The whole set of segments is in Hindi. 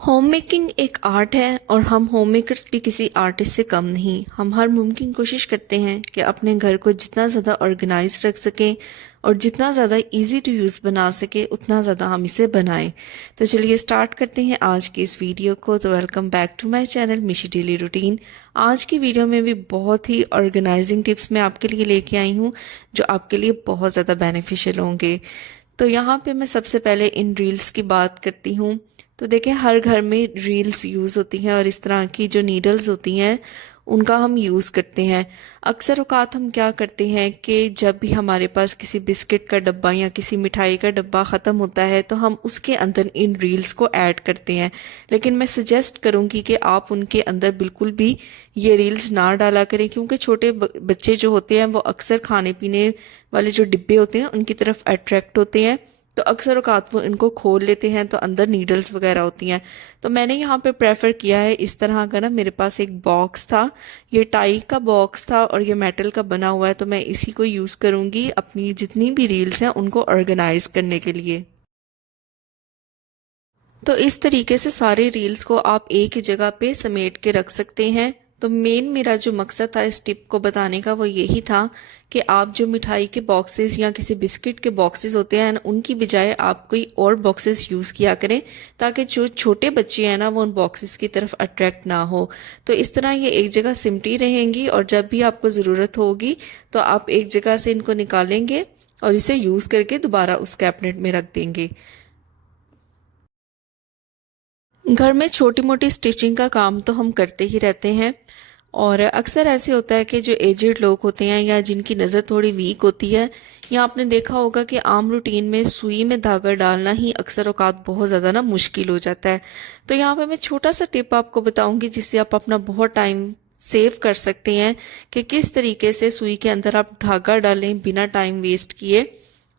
होम मेकिंग एक आर्ट है और हम होम मेकर्स भी किसी आर्टिस्ट से कम नहीं। हम हर मुमकिन कोशिश करते हैं कि अपने घर को जितना ज़्यादा ऑर्गेनाइज रख सकें और जितना ज़्यादा इजी टू यूज़ बना सके उतना ज़्यादा हम इसे बनाएं। तो चलिए स्टार्ट करते हैं आज की इस वीडियो को। तो welcome back to my channel Mishi daily routine. आज की वीडियो में भी बहुत ही ऑर्गेनाइजिंग टिप्स मैं आपके लिए लेके आई हूँ जो आपके लिए बहुत ज़्यादा बेनिफिशियल होंगे। तो यहाँ पे मैं सबसे पहले इन रील्स की बात करती हूँ। तो देखें, हर घर में रील्स यूज़ होती हैं और इस तरह की जो नीडल्स होती हैं उनका हम यूज़ करते हैं। अक्सर औकात हम क्या करते हैं कि जब भी हमारे पास किसी बिस्किट का डब्बा या किसी मिठाई का डब्बा ख़त्म होता है तो हम उसके अंदर इन रील्स को ऐड करते हैं। लेकिन मैं सजेस्ट करूंगी कि आप उनके अंदर बिल्कुल भी ये रील्स ना डाला करें, क्योंकि छोटे बच्चे जो होते हैं वो अक्सर खाने पीने वाले जो डिब्बे होते हैं उनकी तरफ अट्रैक्ट होते हैं। तो अक्सर औकात वो इनको खोल लेते हैं तो अंदर नीडल्स वगैरह होती हैं। तो मैंने यहाँ पे प्रेफर किया है इस तरह का ना, मेरे पास एक बॉक्स था, ये टाई का बॉक्स था और ये मेटल का बना हुआ है। तो मैं इसी को यूज़ करूँगी अपनी जितनी भी रील्स हैं उनको ऑर्गेनाइज करने के लिए। तो इस तरीके से सारे रील्स को आप एक ही जगह पे समेट के रख सकते हैं। तो मेन मेरा जो मकसद था इस टिप को बताने का वो यही था कि आप जो मिठाई के बॉक्सेस या किसी बिस्किट के बॉक्सेस होते हैं उनकी बजाय आप कोई और बॉक्सेस यूज़ किया करें, ताकि जो छोटे बच्चे हैं ना वो उन बॉक्सेस की तरफ अट्रैक्ट ना हो। तो इस तरह ये एक जगह सिमटी रहेंगी और जब भी आपको ज़रूरत होगी तो आप एक जगह से इनको निकालेंगे और इसे यूज़ करके दोबारा उस कैबिनेट में रख देंगे। घर में छोटी मोटी स्टिचिंग का काम तो हम करते ही रहते हैं और अक्सर ऐसे होता है कि जो एजेड लोग होते हैं या जिनकी नज़र थोड़ी वीक होती है, या आपने देखा होगा कि आम रूटीन में सुई में धागा डालना ही अक्सर औकात बहुत ज़्यादा ना मुश्किल हो जाता है। तो यहाँ पे मैं छोटा सा टिप आपको बताऊंगी जिससे आप अपना बहुत टाइम सेव कर सकते हैं कि किस तरीके से सुई के अंदर आप धागा डालें बिना टाइम वेस्ट किए,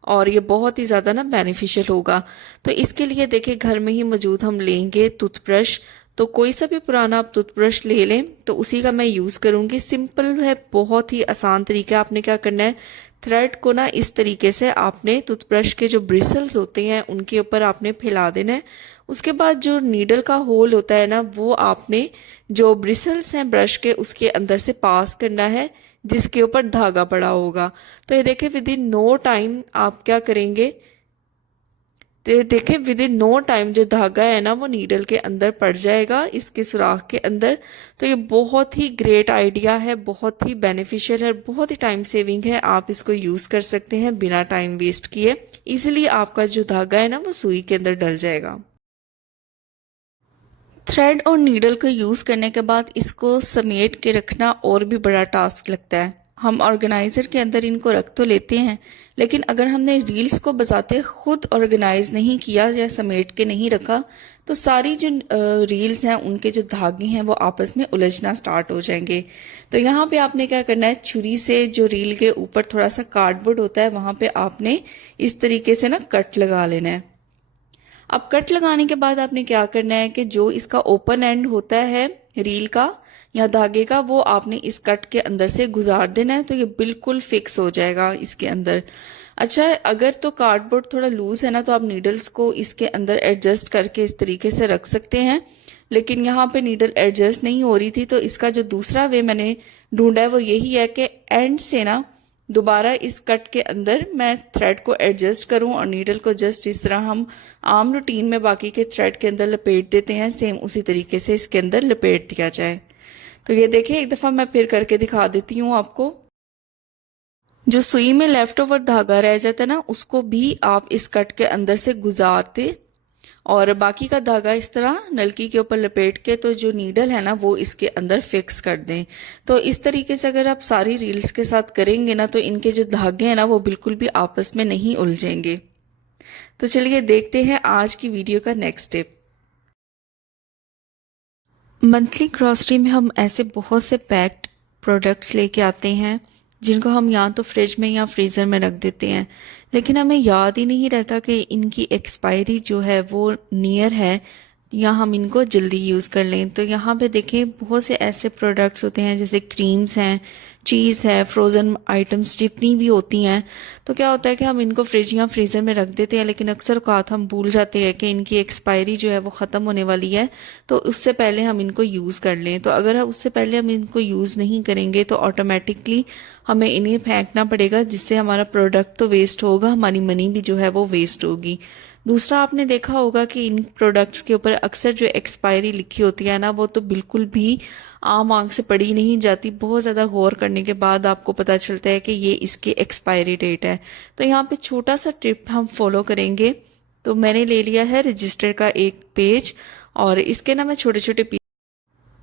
और ये बहुत ही ज़्यादा ना बेनिफिशियल होगा। तो इसके लिए देखिए, घर में ही मौजूद हम लेंगे टूथब्रश। तो कोई सा भी पुराना आप टूथब्रश ले लें, तो उसी का मैं यूज़ करूँगी। सिंपल है, बहुत ही आसान तरीका। आपने क्या करना है, थ्रेड को ना इस तरीके से आपने टूथब्रश के जो ब्रिसल्स होते हैं उनके ऊपर आपने फैला देना है। उसके बाद जो नीडल का होल होता है ना, वो आपने जो ब्रिसल्स हैं ब्रश के उसके अंदर से पास करना है जिसके ऊपर धागा पड़ा होगा। तो ये देखें, विद इन नो टाइम आप क्या करेंगे, तो ये देखें विद इन नो टाइम जो धागा है ना वो नीडल के अंदर पड़ जाएगा, इसके सुराख के अंदर। तो ये बहुत ही ग्रेट आइडिया है, बहुत ही बेनिफिशियल है, बहुत ही टाइम सेविंग है। आप इसको यूज़ कर सकते हैं बिना टाइम वेस्ट किए। इजीली आपका जो धागा है ना वो सुई के अंदर डल जाएगा। थ्रेड और नीडल को यूज़ करने के बाद इसको समेट के रखना और भी बड़ा टास्क लगता है। हम ऑर्गेनाइज़र के अंदर इनको रख तो लेते हैं, लेकिन अगर हमने रील्स को बजाते खुद ऑर्गेनाइज नहीं किया या समेट के नहीं रखा तो सारी जो रील्स हैं उनके जो धागे हैं वो आपस में उलझना स्टार्ट हो जाएंगे। तो यहाँ पे आपने क्या करना है, छुरी से जो रील के ऊपर थोड़ा सा कार्डबोर्ड होता है वहाँ पे आपने इस तरीके से ना कट लगा लेना है। अब कट लगाने के बाद आपने क्या करना है कि जो इसका ओपन एंड होता है रील का या धागे का, वो आपने इस कट के अंदर से गुजार देना है। तो ये बिल्कुल फिक्स हो जाएगा इसके अंदर। अच्छा, अगर तो कार्डबोर्ड थोड़ा लूज है ना तो आप नीडल्स को इसके अंदर एडजस्ट करके इस तरीके से रख सकते हैं, लेकिन यहाँ पे नीडल एडजस्ट नहीं हो रही थी। तो इसका जो दूसरा वे मैंने ढूंढा है वो यही है कि एंड से ना दोबारा इस कट के अंदर मैं थ्रेड को एडजस्ट करूं और नीडल को जस्ट इस तरह हम आम रूटीन में बाकी के थ्रेड के अंदर लपेट देते हैं, सेम उसी तरीके से इसके अंदर लपेट दिया जाए। तो ये देखिए, एक दफ़ा मैं फिर करके दिखा देती हूँ आपको। जो सुई में लेफ्ट ओवर धागा रह जाता है ना उसको भी आप इस कट के अंदर से गुजार दे और बाकी का धागा इस तरह नलकी के ऊपर लपेट के तो जो नीडल है ना वो इसके अंदर फिक्स कर दें। तो इस तरीके से अगर आप सारी रील्स के साथ करेंगे ना तो इनके जो धागे हैं ना वो बिल्कुल भी आपस में नहीं उलझेंगे। तो चलिए देखते हैं आज की वीडियो का नेक्स्ट स्टेप। मंथली ग्रॉसरी में हम ऐसे बहुत से पैक्ड प्रोडक्ट्स लेके आते हैं जिनको हम या तो फ्रिज में या फ्रीज़र में रख देते हैं, लेकिन हमें याद ही नहीं रहता कि इनकी एक्सपायरी जो है वो नियर है या हम इनको जल्दी यूज़ कर लें। तो यहाँ पे देखें, बहुत से ऐसे प्रोडक्ट्स होते हैं जैसे क्रीम्स हैं, चीज़ है, फ्रोज़न आइटम्स जितनी भी होती हैं, तो क्या होता है कि हम इनको फ्रिज या फ्रीज़र में रख देते हैं, लेकिन अक्सर औक़ात हम भूल जाते हैं कि इनकी एक्सपायरी जो है वो ख़त्म होने वाली है, तो उससे पहले हम इनको यूज़ कर लें। तो अगर उससे पहले हम इनको यूज़ नहीं करेंगे तो ऑटोमेटिकली हमें इन्हें फेंकना पड़ेगा, जिससे हमारा प्रोडक्ट तो वेस्ट होगा, हमारी मनी भी जो है वो वेस्ट होगी। दूसरा, आपने देखा होगा कि इन प्रोडक्ट्स के ऊपर अक्सर जो एक्सपायरी लिखी होती है ना, वो तो बिल्कुल भी आम आंख से पढ़ी नहीं जाती। बहुत ज़्यादा गौर करने के बाद आपको पता चलता है कि ये इसकी एक्सपायरी डेट है। तो यहाँ पे छोटा सा टिप हम फॉलो करेंगे। तो मैंने ले लिया है रजिस्टर का एक पेज, और इसके ना मैं छोटे छोटे पीस,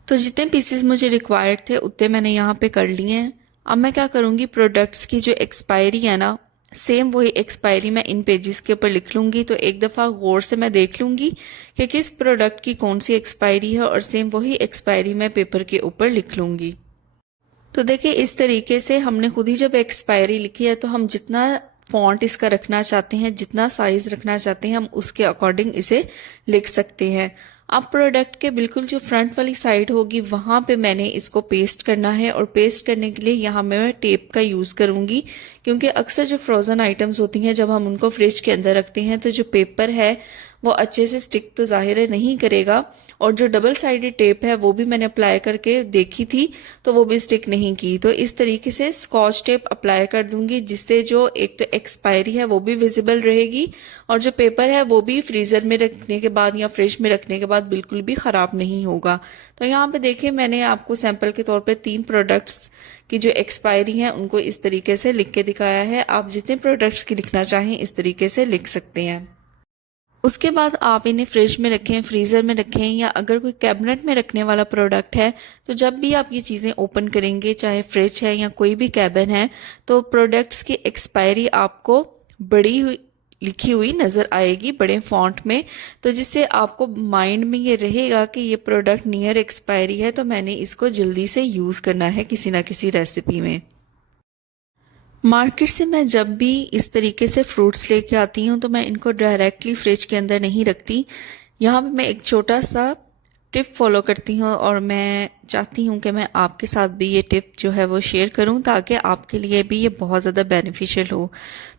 तो जितने पीसेस मुझे रिक्वायर्ड थे उतने मैंने यहाँ पे कर लिए हैं। अब मैं क्या करूँगी, प्रोडक्ट्स की जो एक्सपायरी है ना, सेम वही एक्सपायरी मैं इन पेजेस के ऊपर लिख लूँगी। तो एक दफ़ा गौर से मैं देख लूँगी कि किस प्रोडक्ट की कौन सी एक्सपायरी है, और सेम वही एक्सपायरी मैं पेपर के ऊपर लिख लूँगी। तो देखिए, इस तरीके से हमने खुद ही जब एक्सपायरी लिखी है, तो हम जितना फॉन्ट इसका रखना चाहते हैं, जितना साइज रखना चाहते हैं, हम उसके अकॉर्डिंग इसे लिख सकते हैं। अब प्रोडक्ट के बिल्कुल जो फ्रंट वाली साइड होगी, वहां पे मैंने इसको पेस्ट करना है, और पेस्ट करने के लिए यहाँ मैं टेप का यूज़ करूँगी, क्योंकि अक्सर जो फ्रोज़न आइटम्स होती हैं, जब हम उनको फ्रिज के अंदर रखते हैं तो जो पेपर है वो अच्छे से स्टिक तो ज़ाहिर है नहीं करेगा, और जो डबल साइडेड टेप है वो भी मैंने अप्लाई करके देखी थी, तो वो भी स्टिक नहीं की। तो इस तरीके से स्कॉच टेप अप्लाई कर दूंगी, जिससे जो एक तो एक्सपायरी है वो भी विजिबल रहेगी, और जो पेपर है वो भी फ्रीज़र में रखने के बाद या फ्रिज में रखने के बाद बिल्कुल भी ख़राब नहीं होगा। तो यहाँ पे देखिए, मैंने आपको सैंपल के तौर पे 3 प्रोडक्ट्स की जो एक्सपायरी है उनको इस तरीके से लिख के दिखाया है। आप जितने प्रोडक्ट्स की लिखना चाहें इस तरीके से लिख सकते हैं। उसके बाद आप इन्हें फ्रिज में रखें, फ्रीज़र में रखें, या अगर कोई कैबिनेट में रखने वाला प्रोडक्ट है, तो जब भी आप ये चीज़ें ओपन करेंगे, चाहे फ्रिज है या कोई भी कैबिन है, तो प्रोडक्ट्स की एक्सपायरी आपको बड़ी हुई लिखी हुई नज़र आएगी, बड़े फॉन्ट में। तो जिससे आपको माइंड में ये रहेगा कि ये प्रोडक्ट नियर एक्सपायरी है, तो मैंने इसको जल्दी से यूज़ करना है किसी ना किसी रेसिपी में। मार्केट से मैं जब भी इस तरीके से फ्रूट्स लेके आती हूँ, तो मैं इनको डायरेक्टली फ्रिज के अंदर नहीं रखती। यहाँ पे मैं एक छोटा सा टिप फॉलो करती हूँ, और मैं चाहती हूँ कि मैं आपके साथ भी ये टिप जो है वो शेयर करूँ, ताकि आपके लिए भी ये बहुत ज़्यादा बेनिफिशियल हो।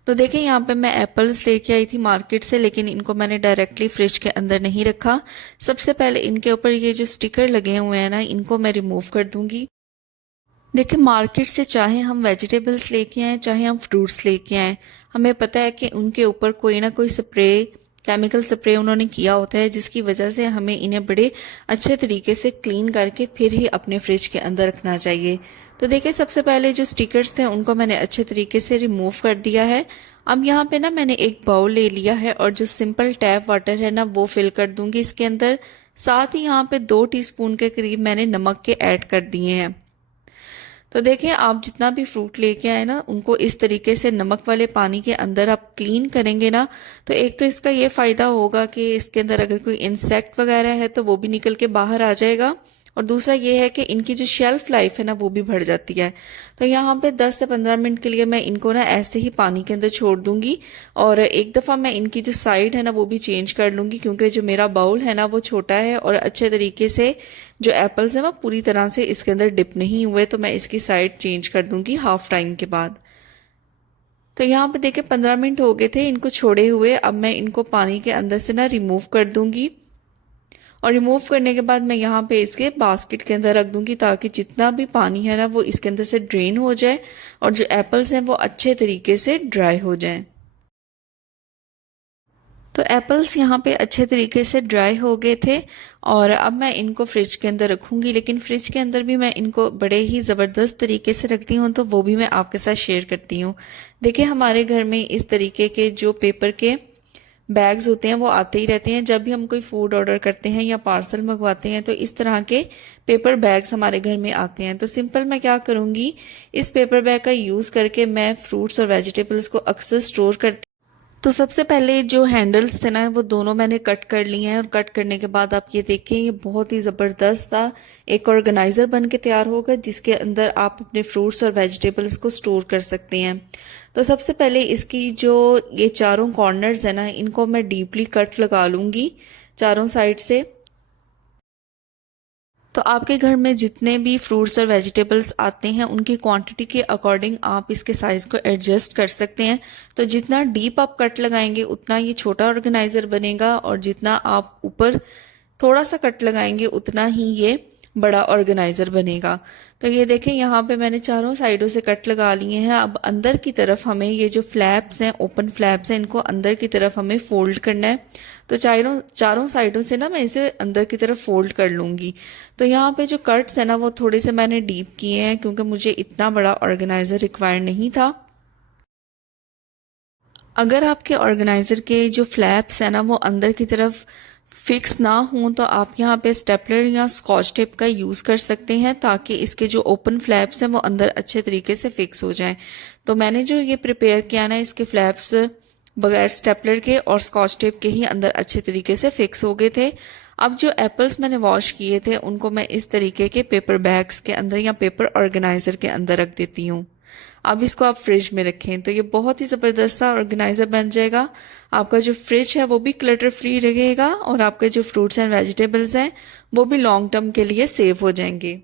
तो देखिए, यहाँ पे मैं एप्पल्स लेके आई थी मार्केट से, लेकिन इनको मैंने डायरेक्टली फ्रिज के अंदर नहीं रखा। सबसे पहले इनके ऊपर ये जो स्टिकर लगे हुए हैं ना, इनको मैं रिमूव कर दूंगी। देखिए, मार्केट से चाहे हम वेजिटेबल्स लेके आएँ, चाहे हम फ्रूट्स लेके आएँ, हमें पता है कि उनके ऊपर कोई ना कोई स्प्रे, केमिकल स्प्रे उन्होंने किया होता है, जिसकी वजह से हमें इन्हें बड़े अच्छे तरीके से क्लीन करके फिर ही अपने फ्रिज के अंदर रखना चाहिए। तो देखिए, सबसे पहले जो स्टिकर्स थे उनको मैंने अच्छे तरीके से रिमूव कर दिया है। अब यहाँ पे ना मैंने एक बाउल ले लिया है, और जो सिंपल टैप वाटर है ना, वो फिल कर दूंगी इसके अंदर। साथ ही यहाँ पे 2 टीस्पून के करीब मैंने नमक के ऐड कर दिए हैं। तो देखिए, आप जितना भी फ्रूट लेके आए ना, उनको इस तरीके से नमक वाले पानी के अंदर आप क्लीन करेंगे ना, तो एक तो इसका ये फायदा होगा कि इसके अंदर अगर कोई इंसेक्ट वगैरह है तो वो भी निकल के बाहर आ जाएगा, और दूसरा ये है कि इनकी जो शेल्फ लाइफ है ना, वो भी बढ़ जाती है। तो यहाँ पे 10 से 15 मिनट के लिए मैं इनको ना ऐसे ही पानी के अंदर छोड़ दूंगी, और एक दफ़ा मैं इनकी जो साइड है ना वो भी चेंज कर लूँगी, क्योंकि जो मेरा बाउल है ना वो छोटा है, और अच्छे तरीके से जो एप्पल्स हैं वो पूरी तरह से इसके अंदर डिप नहीं हुए। तो मैं इसकी साइड चेंज कर दूंगी हाफ टाइम के बाद। तो यहाँ पे देखिए, 15 मिनट हो गए थे इनको छोड़े हुए। अब मैं इनको पानी के अंदर से ना रिमूव कर दूंगी, और रिमूव करने के बाद मैं यहाँ पे इसके बास्केट के अंदर रख दूंगी, ताकि जितना भी पानी है ना वो इसके अंदर से ड्रेन हो जाए, और जो एप्पल्स हैं वो अच्छे तरीके से ड्राई हो जाएं। तो एप्पल्स यहाँ पे अच्छे तरीके से ड्राई हो गए थे, और अब मैं इनको फ्रिज के अंदर रखूंगी। लेकिन फ्रिज के अंदर भी मैं इनको बड़े ही ज़बरदस्त तरीके से रखती हूँ, तो वो भी मैं आपके साथ शेयर करती हूँ। देखिए, हमारे घर में इस तरीके के जो पेपर के बैग्स होते हैं वो आते ही रहते हैं। जब भी हम कोई फूड ऑर्डर करते हैं या पार्सल मंगवाते हैं, तो इस तरह के पेपर बैग्स हमारे घर में आते हैं। तो सिंपल मैं क्या करूँगी, इस पेपर बैग का यूज़ करके मैं फ्रूट्स और वेजिटेबल्स को अक्सर स्टोर करती। तो सबसे पहले जो हैंडल्स थे ना, वो दोनों मैंने कट कर लिए हैं, और कट करने के बाद आप ये देखें, ये बहुत ही ज़बरदस्त था। एक ऑर्गेनाइज़र बन के तैयार होगा, जिसके अंदर आप अपने फ्रूट्स और वेजिटेबल्स को स्टोर कर सकते हैं। तो सबसे पहले इसकी जो ये चारों कॉर्नर्स है ना, इनको मैं डीपली कट लगा लूँगी चारों साइड से। तो आपके घर में जितने भी फ्रूट्स और वेजिटेबल्स आते हैं उनकी क्वांटिटी के अकॉर्डिंग आप इसके साइज़ को एडजस्ट कर सकते हैं। तो जितना डीप आप कट लगाएंगे उतना ये छोटा ऑर्गेनाइज़र बनेगा, और जितना आप ऊपर थोड़ा सा कट लगाएंगे उतना ही ये बड़ा ऑर्गेनाइज़र बनेगा। तो ये देखें, यहाँ पे मैंने चारों साइडों से कट लगा लिए हैं। अब अंदर की तरफ हमें ये जो फ्लैप्स हैं, ओपन फ्लैप्स हैं, इनको अंदर की तरफ हमें फोल्ड करना है। तो चारों साइडों से ना मैं इसे अंदर की तरफ फोल्ड कर लूँगी। तो यहाँ पे जो कट्स हैं ना वो थोड़े से मैंने डीप किए हैं, क्योंकि मुझे इतना बड़ा ऑर्गेनाइज़र रिक्वायर नहीं था। अगर आपके ऑर्गेनाइज़र के जो फ्लैप्स हैं ना वो अंदर की तरफ फिक्स ना हो तो आप यहाँ पे स्टेपलर या स्कॉच टेप का यूज़ कर सकते हैं, ताकि इसके जो ओपन फ्लैप्स हैं वो अंदर अच्छे तरीके से फिक्स हो जाएं। तो मैंने जो ये प्रिपेयर किया ना, इसके फ्लैप्स बगैर स्टेपलर के और स्कॉच टेप के ही अंदर अच्छे तरीके से फिक्स हो गए थे। अब जो एप्पल्स मैंने वॉश किए थे उनको मैं इस तरीके के पेपर बैग्स के अंदर या पेपर ऑर्गेनाइज़र के अंदर रख देती हूँ। अब इसको आप फ्रिज में रखें तो ये बहुत ही ज़बरदस्त ऑर्गेनाइज़र बन जाएगा। आपका जो फ्रिज है वो भी क्लटर फ्री रहेगा, और आपके जो फ्रूट्स एंड वेजिटेबल्स हैं वो भी लॉन्ग टर्म के लिए सेव हो जाएंगे।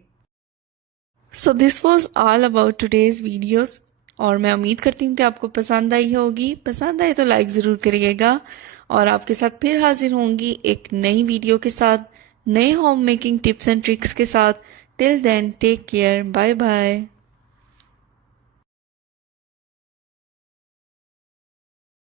So this was all about today's videos, और मैं उम्मीद करती हूँ कि आपको पसंद आई होगी। पसंद आए तो लाइक ज़रूर करिएगा, और आपके साथ फिर हाजिर होंगी एक नई वीडियो के साथ, नए home making tips and tricks के साथ। Till then take care, bye bye.